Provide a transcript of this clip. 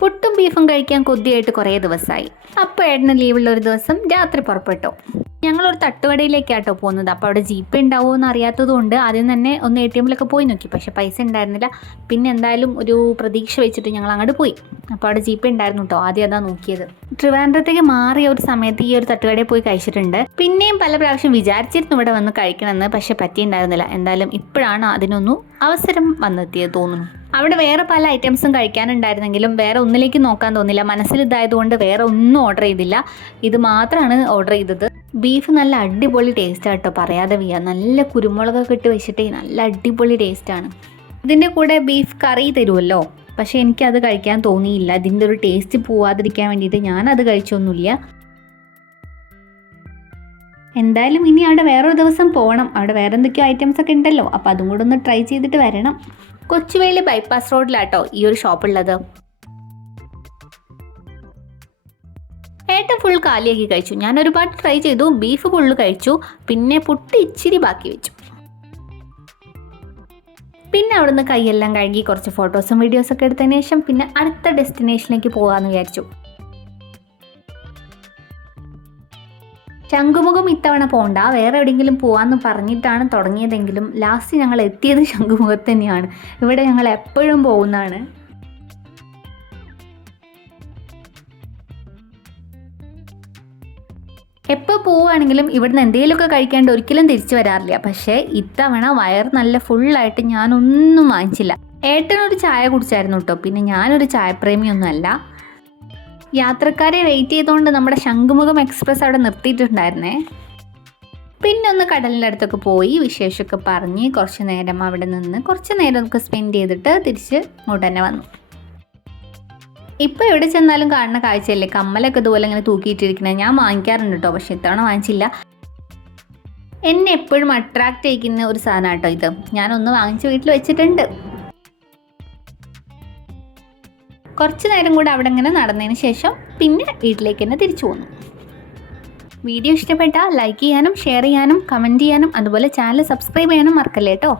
പുട്ടും ബീഫും കഴിക്കാൻ കൊതിയായിട്ട് കുറേ ദിവസമായി അപ്പോൾ ഏട്ടന് ലീവുള്ള ഒരു ദിവസം രാത്രി പുറപ്പെട്ടു. ഞങ്ങളൊരു തട്ടുകടയിലേക്കാട്ടോ പോകുന്നത്. അപ്പോൾ അവിടെ ജി ജീപ്പ് ഉണ്ടാവുമോ എന്ന് അറിയാത്തത് കൊണ്ട് ആദ്യം തന്നെ ഒന്ന് എ ടി എമ്മിലൊക്കെ പോയി നോക്കി. പക്ഷേ പൈസ ഉണ്ടായിരുന്നില്ല. പിന്നെ എന്തായാലും ഒരു പ്രതീക്ഷ വെച്ചിട്ട് ഞങ്ങൾ അങ്ങോട്ട് പോയി. അപ്പോൾ അവിടെ ജി ജീപ്പ് ഉണ്ടായിരുന്നു കേട്ടോ ആദ്യം അതാ നോക്കിയത്. ട്രിവാൻഡ്രത്തേക്ക് മാറിയ ഒരു സമയത്ത് ഈ ഒരു തട്ടുകടയിൽ പോയി കഴിച്ചിട്ടുണ്ട്. പിന്നെയും പല പ്രാവശ്യം വിചാരിച്ചിരുന്നു ഇവിടെ വന്ന് കഴിക്കണമെന്ന്. പക്ഷേ പറ്റിയിട്ടുണ്ടായിരുന്നില്ല. എന്തായാലും ഇപ്പോഴാണ് അതിനൊന്നും അവസരം വന്നെത്തിയത് തോന്നുന്നു. അവിടെ വേറെ പല ഐറ്റംസും കഴിക്കാനുണ്ടായിരുന്നെങ്കിലും വേറെ ഒന്നിലേക്ക് നോക്കാൻ തോന്നില്ല. മനസ്സിൽ ഇതായതുകൊണ്ട് വേറെ ഒന്നും ഓർഡർ ചെയ്തില്ല. ഇത് മാത്രമാണ് ഓർഡർ ചെയ്തത്. ബീഫ് നല്ല അടിപൊളി ടേസ്റ്റ് കേട്ടോ പറയാതെ വയ്യ. നല്ല കുരുമുളകൊക്കെ ഇട്ട് വെച്ചിട്ടേ നല്ല അടിപൊളി ടേസ്റ്റാണ് ഇതിന്റെ കൂടെ ബീഫ് കറി തരുമല്ലോ പക്ഷേ എനിക്കത് കഴിക്കാൻ തോന്നിയില്ല. ഇതിന്റെ ഒരു ടേസ്റ്റ് പോവാതിരിക്കാൻ വേണ്ടിയിട്ട് ഞാനത് കഴിച്ചൊന്നുമില്ല. എന്തായാലും ഇനി അവിടെ വേറൊരു ദിവസം പോകണം അവിടെ വേറെ എന്തൊക്കെയോ ഐറ്റംസ് ഒക്കെ ഉണ്ടല്ലോ. അപ്പോൾ അതും കൂടെ ഒന്ന് ട്രൈ ചെയ്തിട്ട് വരണം. കൊച്ചുവേലി ബൈപ്പാസ് റോഡിലാട്ടോ ഈ ഒരു ഷോപ്പ് ഏട്ടൻ ഫുൾ കാലിയാക്കി കഴിച്ചു. ഞാൻ ഒരുപാട് ട്രൈ ചെയ്തു. ബീഫ് ഫുള്ള് കഴിച്ചു. പിന്നെ പുട്ട് ഇച്ചിരി ബാക്കി വെച്ചു. പിന്നെ അവിടുന്ന് കൈയെല്ലാം കഴുകി കുറച്ച് ഫോട്ടോസും വീഡിയോസൊക്കെ എടുത്തതിന് ശേഷം പിന്നെ അടുത്ത ഡെസ്റ്റിനേഷനിലേക്ക് പോകാമെന്ന് വിചാരിച്ചു. ശംഖുമുഖം ഇത്തവണ പോണ്ട. വേറെ എവിടെയെങ്കിലും പോവാന്ന് പറഞ്ഞിട്ടാണ് തുടങ്ങിയതെങ്കിലും ലാസ്റ്റ് ഞങ്ങൾ എത്തിയത് ശംഖുമുഖത്ത് തന്നെയാണ്. ഇവിടെ ഞങ്ങൾ എപ്പോഴും പോകുന്നതാണ്. എപ്പോൾ പോവുകയാണെങ്കിലും ഇവിടുന്ന് എന്തെങ്കിലുമൊക്കെ കഴിക്കാണ്ട് ഒരിക്കലും തിരിച്ചു വരാറില്ല. പക്ഷേ ഇത്തവണ വയർ നല്ല ഫുള്ളായിട്ട് ഞാനൊന്നും വാങ്ങിച്ചില്ല. ഏട്ടനൊരു ചായ കുടിച്ചായിരുന്നു കേട്ടോ പിന്നെ ഞാനൊരു ചായപ്രേമിയൊന്നുമല്ല. യാത്രക്കാരെ വെയിറ്റ് ചെയ്തുകൊണ്ട് നമ്മുടെ ശംഖുമുഖം എക്സ്പ്രസ് അവിടെ നിർത്തിയിട്ടുണ്ടായിരുന്നേ. പിന്നെ ഒന്ന് കടലിന്റെ അടുത്തൊക്കെ പോയി വിശേഷമൊക്കെ പറഞ്ഞ് കുറച്ച് നേരം അവിടെ നിന്ന് കുറച്ച് നേരം ഒക്കെ സ്പെൻഡ് ചെയ്തിട്ട് തിരിച്ച് ഇങ്ങോട്ട് തന്നെ വന്നു. ഇപ്പോൾ എവിടെ ചെന്നാലും കാണുന്ന കാഴ്ചയല്ലേ? കമ്മലൊക്കെ ഇതുപോലെ ഇങ്ങനെ തൂക്കിയിട്ടിരിക്കണേ. ഞാൻ വാങ്ങിക്കാറുണ്ട് കേട്ടോ പക്ഷെ ഇത്തവണ വാങ്ങിച്ചില്ല. എന്നെ എപ്പോഴും അട്രാക്റ്റ് ചെയ്യിക്കുന്ന ഒരു സാധനം കേട്ടോ ഇത്. ഞാനൊന്ന് വാങ്ങിച്ച് വീട്ടിൽ വെച്ചിട്ടുണ്ട്. കുറച്ച് നേരം കൂടെ അവിടെ ഇങ്ങനെ നടന്നതിന് ശേഷം പിന്നെ വീട്ടിലേക്ക് തന്നെ തിരിച്ചു പോന്നു. വീഡിയോ ഇഷ്ടപ്പെട്ടാൽ ലൈക്ക് ചെയ്യാനും ഷെയർ ചെയ്യാനും കമന്റ് ചെയ്യാനും അതുപോലെ ചാനൽ സബ്സ്ക്രൈബ് ചെയ്യാനും മറക്കല്ലേ കേട്ടോ